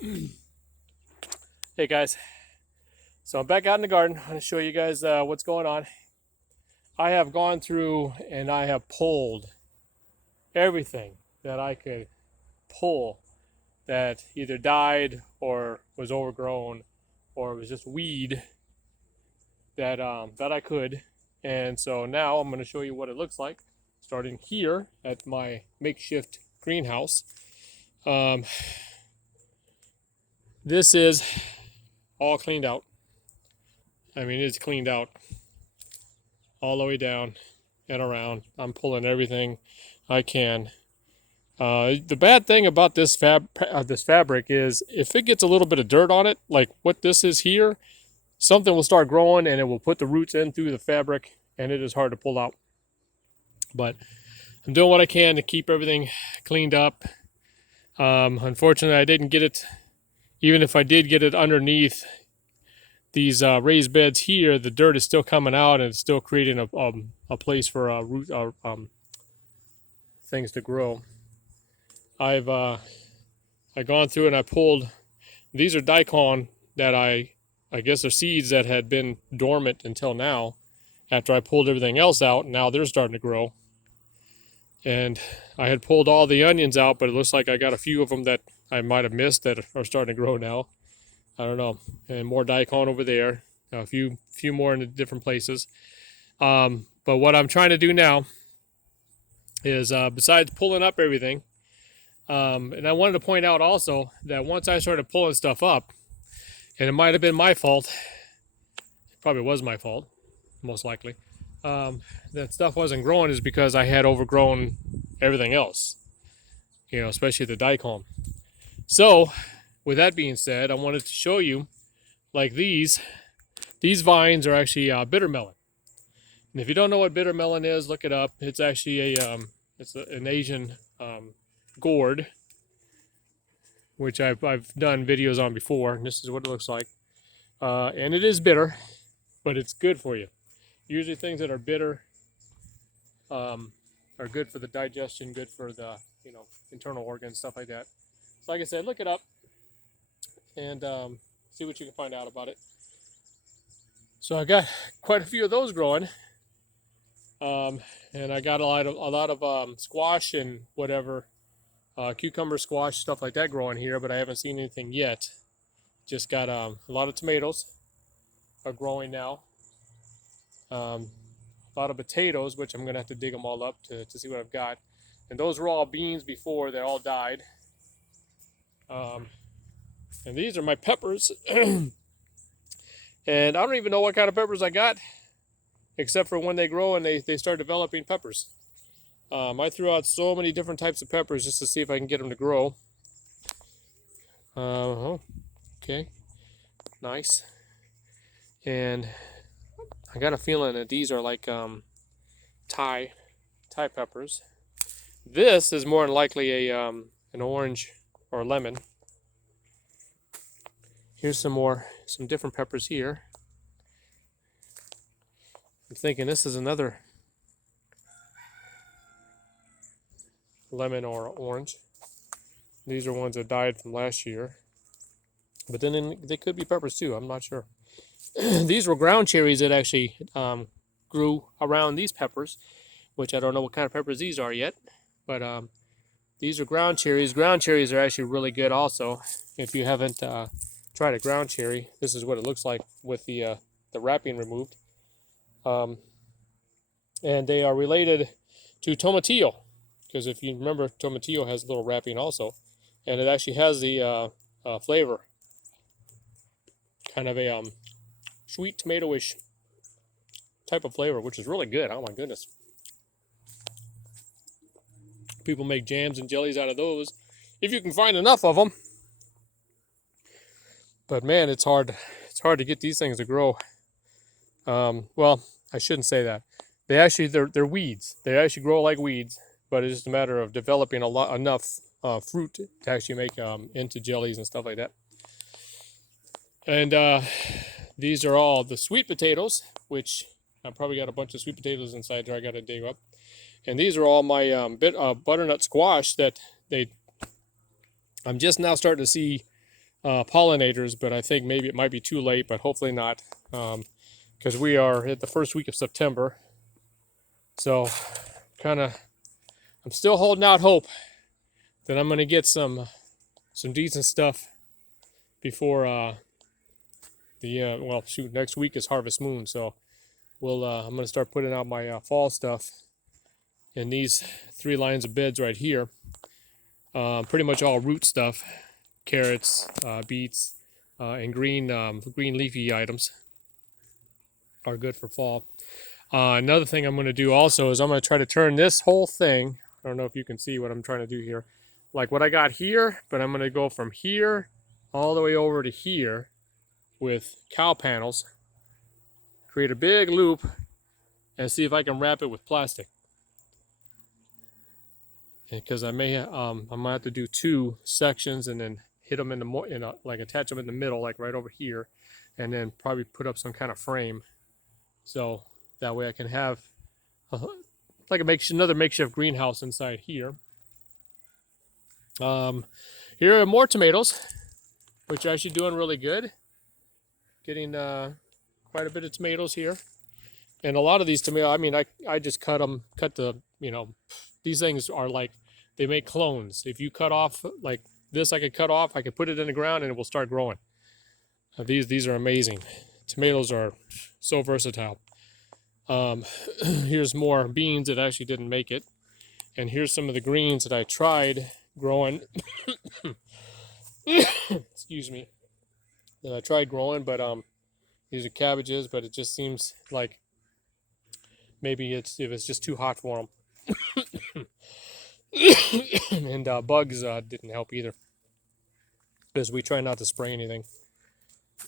Hey guys, so I'm back out in the garden. I'm going to show you guys what's going on. I have gone through and I have pulled everything that I could pull that either died or was overgrown or was just weed that I could. And so now I'm going to show you what it looks like, starting here at my makeshift greenhouse. Um, this is all cleaned out. I mean, it's cleaned out all the way down and around. I'm pulling everything I can. The bad thing about this fabric is if it gets a little bit of dirt on it, like what this is here, something will start growing and it will put the roots in through the fabric, and it is hard to pull out. But I'm doing what I can to keep everything cleaned up. Unfortunately, I didn't get it. Even if I did get it underneath these raised beds here, the dirt is still coming out and it's still creating a place for root things to grow. I've gone through and I pulled. These are daikon that I guess are seeds that had been dormant until now. After I pulled everything else out, now they're starting to grow. And I had pulled all the onions out, but it looks like I got a few of them that I might have missed that are starting to grow now. I don't know. And more daikon over there. A few more in the different places. But what I'm trying to do now is, besides pulling up everything, and I wanted to point out also that once I started pulling stuff up, and it might have been my fault, it probably was my fault, most likely, that stuff wasn't growing is because I had overgrown everything else, especially the daikon. So, with that being said, I wanted to show you, like these vines are actually bitter melon. And if you don't know what bitter melon is, look it up. It's actually an Asian gourd, which I've done videos on before, and this is what it looks like. And it is bitter, but it's good for you. Usually things that are bitter are good for the digestion, good for the internal organs, stuff like that. So like I said, look it up and see what you can find out about it. So I got quite a few of those growing, and I got a lot of squash and whatever, cucumber, squash, stuff like that growing here, but I haven't seen anything yet. Just got a lot of tomatoes are growing now. A lot of potatoes, which I'm gonna have to dig them all up to see what I've got. And those were all beans before they all died. And these are my peppers. And I don't even know what kind of peppers I got, except for when they grow and they start developing peppers. I threw out so many different types of peppers just to see if I can get them to grow. Okay, nice. And I got a feeling that these are like Thai peppers. This is more than likely an orange or a lemon. Here's some different peppers here. I'm thinking this is another lemon or orange. These are ones that died from last year. But then they could be peppers too, I'm not sure. These were ground cherries that actually grew around these peppers, which I don't know what kind of peppers these are yet. But these are ground cherries. Ground cherries are actually really good also. If you haven't tried a ground cherry, this is what it looks like with the wrapping removed. And they are related to tomatillo, because if you remember, tomatillo has a little wrapping also, and it actually has the flavor, kind of a sweet tomato-ish type of flavor, which is really good. Oh my goodness. People make jams and jellies out of those if you can find enough of them. But man, it's hard to get these things to grow. Well, I shouldn't say that. They're weeds. They actually grow like weeds, but it's just a matter of developing enough fruit to actually make into jellies and stuff like that. And these are all the sweet potatoes, which I probably got a bunch of sweet potatoes inside there I got to dig up. And these are all my butternut squash that I'm just now starting to see pollinators, but I think maybe it might be too late, but hopefully not, because we are at the first week of September. So I'm still holding out hope that I'm going to get some decent stuff before well, shoot, next week is Harvest Moon, so I'm going to start putting out my fall stuff in these 3 lines of beds right here. Pretty much all root stuff, carrots, beets, and green leafy items are good for fall. Another thing I'm going to do also is I'm going to try to turn this whole thing. I don't know if you can see what I'm trying to do here. Like what I got here, but I'm going to go from here all the way over to here with cow panels. Create a big loop and see if I can wrap it with plastic. Because I might have to do 2 sections and then hit them like attach them in the middle, like right over here, and then probably put up some kind of frame. So that way I can have like another makeshift greenhouse inside here. Here are more tomatoes, which are actually doing really good. Getting quite a bit of tomatoes here. And a lot of these tomatoes, I mean, I just cut the, these things are like, they make clones. If you cut off like this, I could cut off, I could put it in the ground and it will start growing. These are amazing. Tomatoes are so versatile. Here's more beans that actually didn't make it. And here's some of the greens that I tried growing. Excuse me. That I tried growing, but these are cabbages, but it just seems like maybe it's just too hot for them. And bugs didn't help either, because we try not to spray anything.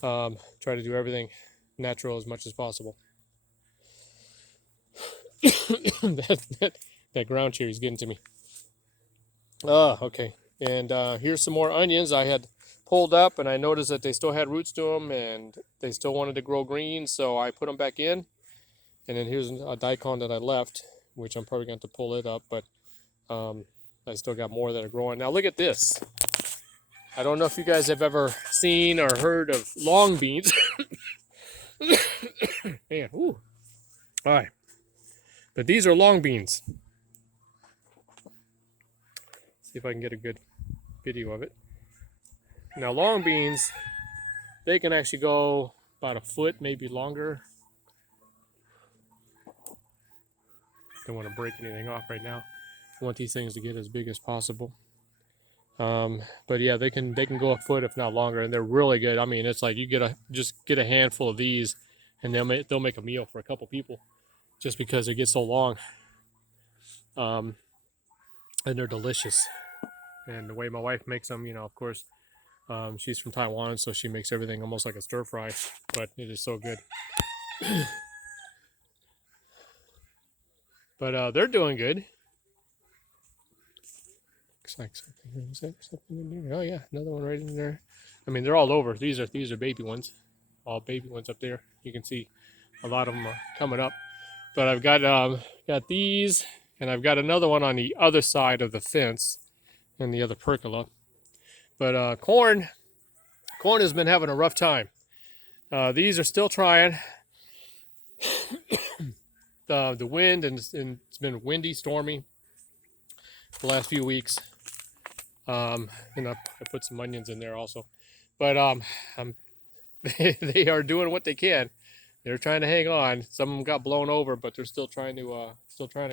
Try to do everything natural as much as possible. that ground cherry is getting to me. Okay. And here's some more onions I had pulled up, and I noticed that they still had roots to them, and they still wanted to grow green, so I put them back in. And then here's a daikon that I left, which I'm probably going to pull it up, but I still got more that are growing. Now look at this. I don't know if you guys have ever seen or heard of long beans. Man, ooh. All right. But these are long beans. See if I can get a good video of it. Now long beans, they can actually go about a foot, maybe longer. Don't want to break anything off right now. I want these things to get as big as possible. But yeah, they can go a foot if not longer, and they're really good. I mean, it's like you just get a handful of these, and they'll make a meal for a couple people, just because they get so long. And they're delicious. And the way my wife makes them, of course, she's from Taiwan, so she makes everything almost like a stir fry, but it is so good. But they're doing good. Looks like something. Is that something in there? Oh yeah, another one right in there. I mean, they're all over. These are baby ones, all baby ones up there. You can see a lot of them are coming up. But I've got these, and I've got another one on the other side of the fence, and the other pergola. But corn has been having a rough time. These are still trying. The wind, and it's been windy, stormy the last few weeks. And I put some onions in there also. But they are doing what they can. They're trying to hang on. Some of them got blown over, but they're still trying to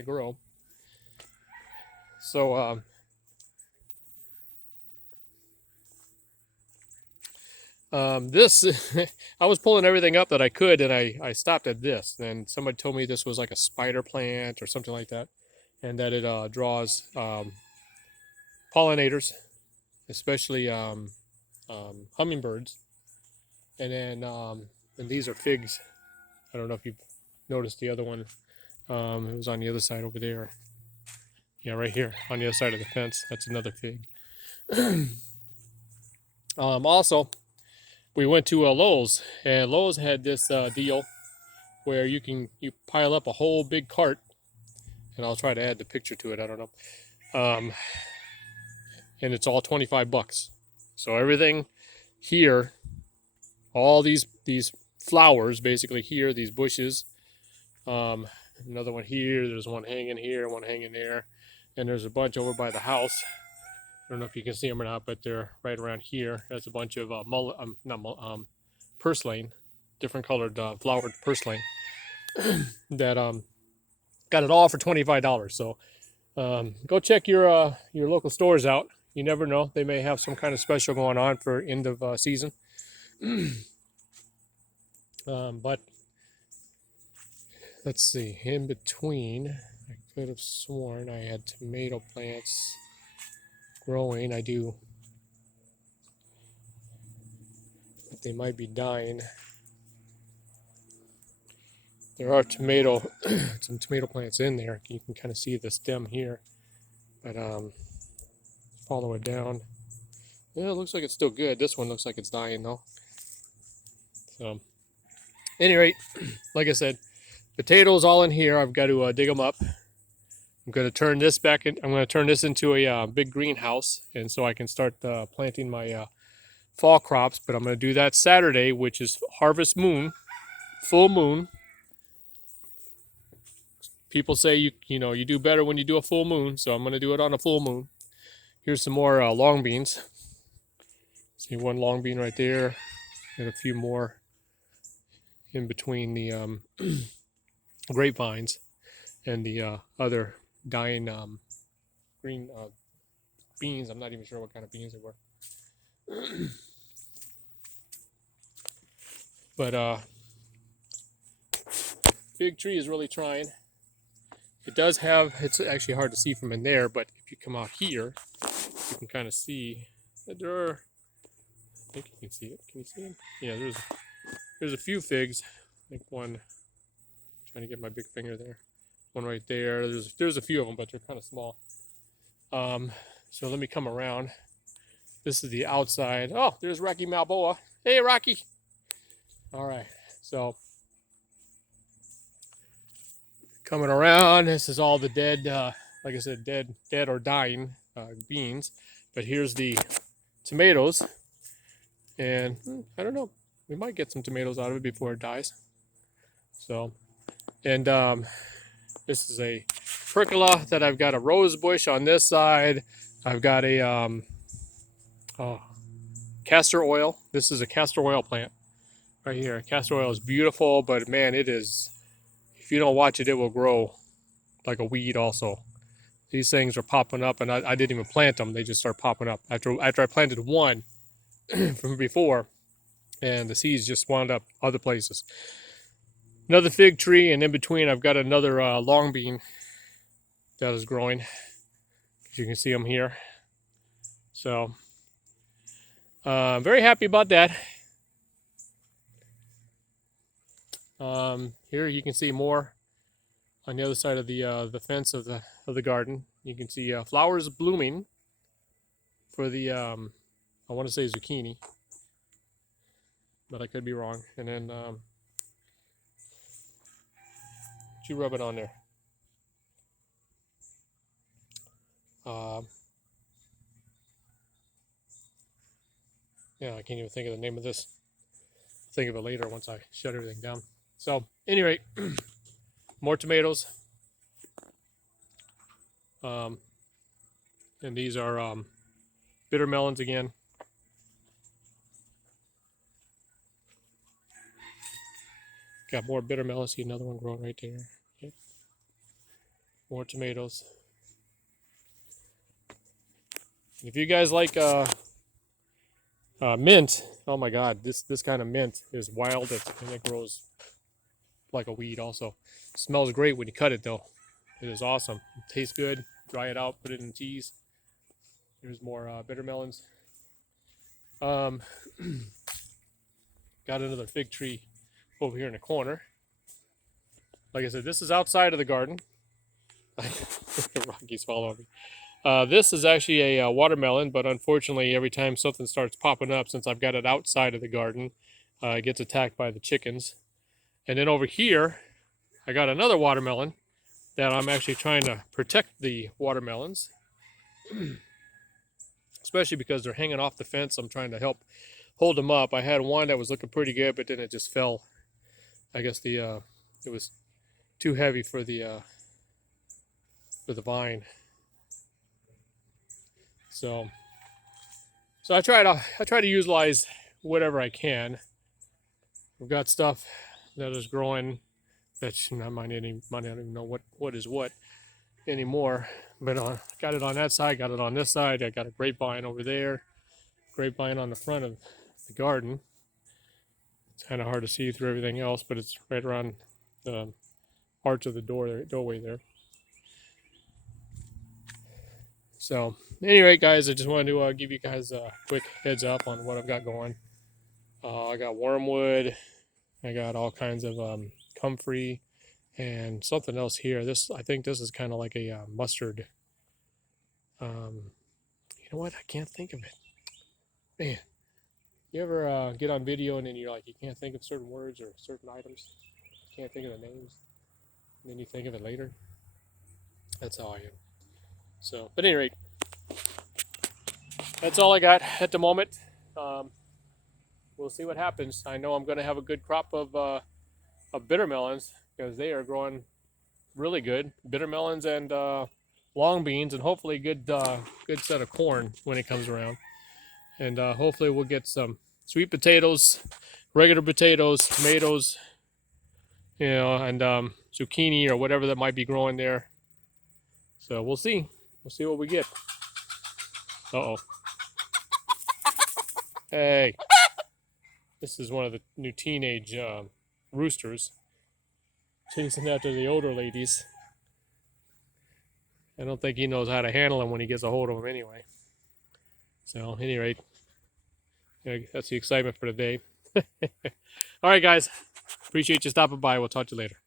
grow. So this I was pulling everything up that I could, and I stopped at this. And somebody told me this was like a spider plant or something like that, and that it draws pollinators, especially hummingbirds. And then and these are figs. I don't know if you've noticed the other one. It was on the other side over there. Yeah, right here on the other side of the fence. That's another fig. Also, we went to Lowe's, and Lowe's had this deal where you pile up a whole big cart, and I'll try to add the picture to it. I don't know. And it's all $25. So everything here, all these flowers basically here, these bushes. Another one here. There's one hanging here, one hanging there, and there's a bunch over by the house. I don't know if you can see them or not, but they're right around here. There's a bunch of purslane, different colored flowered purslane that got it all for $25. So go check your local stores out. You never know; they may have some kind of special going on for end of season. But let's see. In between, I could have sworn I had tomato plants growing. I do, but they might be dying. There are some tomato plants in there. You can kind of see the stem here, but follow it down. Yeah, it looks like it's still good. This one looks like it's dying though. So, at any rate, like I said, potatoes all in here. I've got to dig them up. I'm going to turn this back in. I'm going to turn this into a big greenhouse, and so I can start planting my fall crops. But I'm going to do that Saturday, which is harvest moon, full moon. People say you do better when you do a full moon, so I'm going to do it on a full moon. Here's some more long beans. See one long bean right there, and a few more in between the grapevines and the other dying green beans. I'm not even sure what kind of beans they were. But fig tree is really trying. It does have, it's actually hard to see from in there, but if you come out here, you can kind of see that there are, I think you can see it. Can you see them? Yeah, there's a few figs. I think one, trying to get my big finger there. One right there. There's a few of them, but they're kind of small. So let me come around. This is the outside. Oh, there's Rocky Balboa. Hey, Rocky. All right. So coming around, this is all the dead, like I said, dead or dying beans. But here's the tomatoes, and I don't know. We might get some tomatoes out of it before it dies. So, and this is a pergola that I've got a rose bush on this side. I've got a castor oil. This is a castor oil plant right here. Castor oil is beautiful, but man, it is, if you don't watch it, it will grow like a weed also. These things are popping up, and I didn't even plant them. They just start popping up after I planted one from before, and the seeds just wound up other places. Another fig tree, and in between I've got another long bean that is growing. As you can see them here. So I'm very happy about that. Here you can see more on the other side of the fence of the garden. You can see flowers blooming for the I want to say zucchini, but I could be wrong. And then you rub it on there. Yeah, I can't even think of the name of this. Think of it later once I shut everything down. So, anyway, more tomatoes. And these are bitter melons again. Got more bitter melons. See another one growing right there. Okay. More tomatoes. And if you guys like mint, oh my God, this kind of mint is wild, and it grows like a weed also. It smells great when you cut it though. It is awesome. It tastes good. Dry it out, put it in teas. Here's more bitter melons. Got another fig tree over here in the corner. Like I said, this is outside of the garden. Rocky's following me. This is actually a watermelon, but unfortunately every time something starts popping up, since I've got it outside of the garden, it gets attacked by the chickens. And then over here, I got another watermelon that I'm actually trying to protect the watermelons, especially because they're hanging off the fence. I'm trying to help hold them up. I had one that was looking pretty good, but then it just fell. I guess it was too heavy for the vine. So I try to utilize whatever I can. We've got stuff that is growing that I might not even know what is what anymore. But got it on that side, got it on this side. I got a grapevine over there, grapevine on the front of the garden. It's kind of hard to see through everything else, but it's right around the arch of the doorway there. So, anyway, guys, I just wanted to give you guys a quick heads up on what I've got going. I got wormwood. I got all kinds of comfrey and something else here. I think this is kind of like a mustard. You know what? I can't think of it. Man, you ever get on video and then you're like, you can't think of certain words or certain items? You can't think of the names. And then you think of it later? That's how I am. So, but at any rate, that's all I got at the moment. We'll see what happens. I know I'm going to have a good crop of bitter melons because they are growing really good. Bitter melons and long beans, and hopefully good set of corn when it comes around. And hopefully we'll get some sweet potatoes, regular potatoes, tomatoes, and zucchini or whatever that might be growing there. So we'll see. We'll see what we get. Uh-oh. Hey. This is one of the new teenage roosters chasing after the older ladies. I don't think he knows how to handle them when he gets a hold of them anyway. So, at any rate, that's the excitement for the day. All right, guys. Appreciate you stopping by. We'll talk to you later.